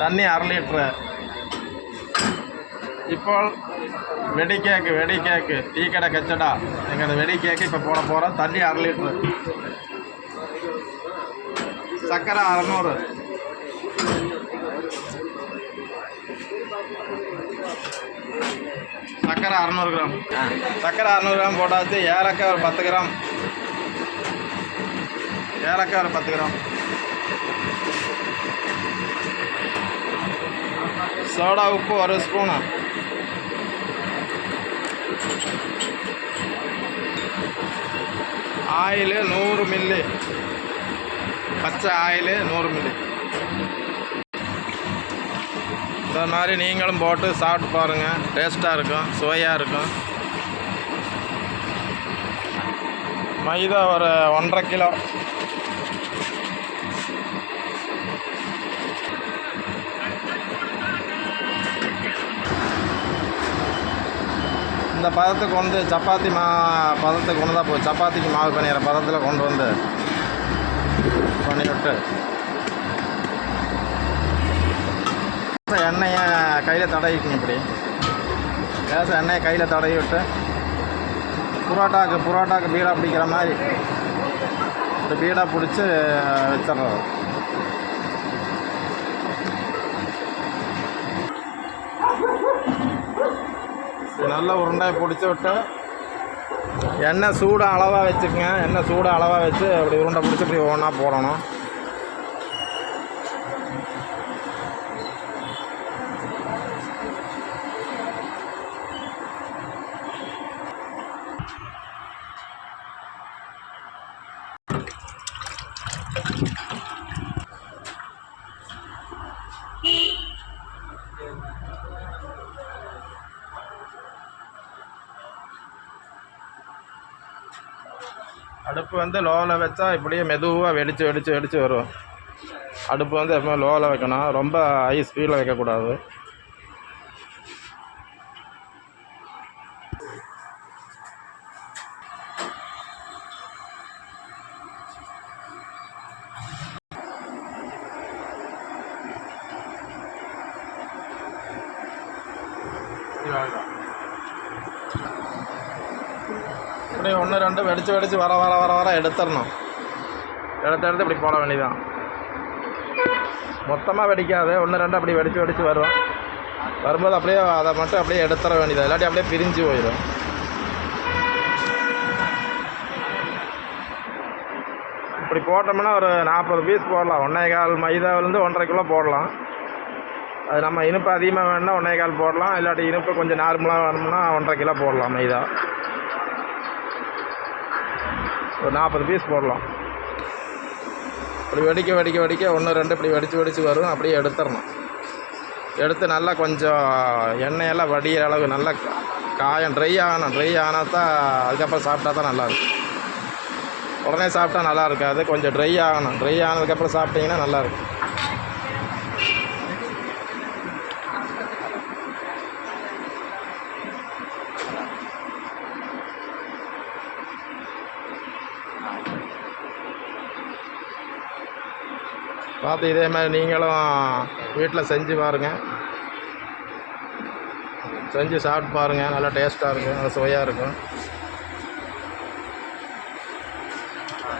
தண்ணி 1/2 லிட்டரு. இப்போ வெடி கேக்கு டீ கடை கச்சடா எங்கள் வெடி கேக்கு இப்போ போட போகிறோம். தண்ணி 1/2 லிட்டரு. சர்க்கரை 600. சர்க்கரை 600 கிராம். சர்க்கரை 600 கிராம் போட்டாச்சு. ஏலக்காய் ஒரு 10 கிராம். ஏலக்காய் ஒரு 10 கிராம். சோடா உப்பு 1 ஸ்பூனு. Oil 100 milli. பச்சை ஆயிலு 100 மில்லி. இந்த மாதிரி நீங்களும் போட்டு சாப்பிட்டு பாருங்கள். டேஸ்ட்டாக இருக்கும், சுவையாக இருக்கும். மைதா ஒரு 1.5 கிலோ. இந்த பதத்துக்கு வந்து சப்பாத்தி பதத்துக்கு கொண்டு தான் போய் சப்பாத்திக்கு மாவு பண்ணிடுற பதத்தில் கொண்டு வந்து பண்ணிவிட்டு எண்ணெயை கையில் தடவிக்குங்க. இப்படி லேசாக எண்ணெயை கையில் தடவி விட்டு புரோட்டாக்கு பீடா பிடிக்கிற மாதிரி இந்த பீடா பிடிச்சி வச்சிட்றது. நல்ல உருண்டாய் பிடிச்சி விட்டு எண்ணெய் சூடாக அளவாக வச்சுக்கோங்க. எண்ணெய் சூடாக அளவாக வச்சு அப்படி உருண்டை பிடிச்சி இப்படி ஒவ்வொன்றா போடணும். அடுப்பு வந்து லோவில் வச்சா இப்படியே மெதுவாக வெடித்து வரும். அடுப்பு வந்து எப்பவுமே லோவில் வைக்கணும். ரொம்ப ஹை ஸ்பீடில் வைக்கக்கூடாது. இப்படி 1 2 வெடித்து வர எடுத்துடணும். எடுத்து இப்படி போட வேண்டியதான். மொத்தமாக வெடிக்காது. 1 2 அப்படி வெடித்து வரும். வரும்போது அப்படியே அதை மட்டும் அப்படியே எடுத்துட வேண்டியது. இல்லாட்டி அப்படியே பிரிஞ்சு போயிடும். இப்படி போட்டோம்னா ஒரு 40 பீஸ் போடலாம். 1.25 மைதாவிலேருந்து 1.5 கிலோ போடலாம். அது நம்ம இனிப்பு அதிகமாக வேணும்னா 1.25 போடலாம். இல்லாட்டி இனிப்பு கொஞ்சம் நார்மலாக வேணும்னா 1.5 கிலோ போடலாம். மைதா ஒரு 40 பீஸ் போடலாம். இப்படி வெடிக்க 1 2 இப்படி வெடித்து வரும். அப்படியே எடுத்துடணும். எடுத்து நல்லா கொஞ்சம் எண்ணெயெல்லாம் வடிகிற அளவு நல்லா காயம் ட்ரை ஆனால் தான் அதுக்கப்புறம் சாப்பிட்டா தான் நல்லாயிருக்கும். உடனே சாப்பிட்டா நல்லா இருக்காது. கொஞ்சம் ட்ரை ஆனதுக்கப்புறம் சாப்பிட்டிங்கன்னா நல்லாயிருக்கும். பார்த்து இதே மாதிரி நீங்களும் வீட்டில் செஞ்சு பாருங்கள். செஞ்சு சாப்பிட்டு பாருங்கள். நல்லா டேஸ்ட்டாக இருக்கும், நல்லா சுவையாக இருக்கும்.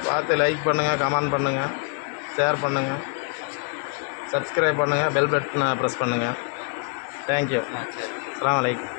பார்த்து லைக் பண்ணுங்கள், கமெண்ட் பண்ணுங்கள், ஷேர் பண்ணுங்கள், சப்ஸ்கிரைப் பண்ணுங்கள், பெல் பட்டனை ப்ரெஸ் பண்ணுங்கள். தேங்க்யூ. அஸ்ஸலாமு அலைக்கும்.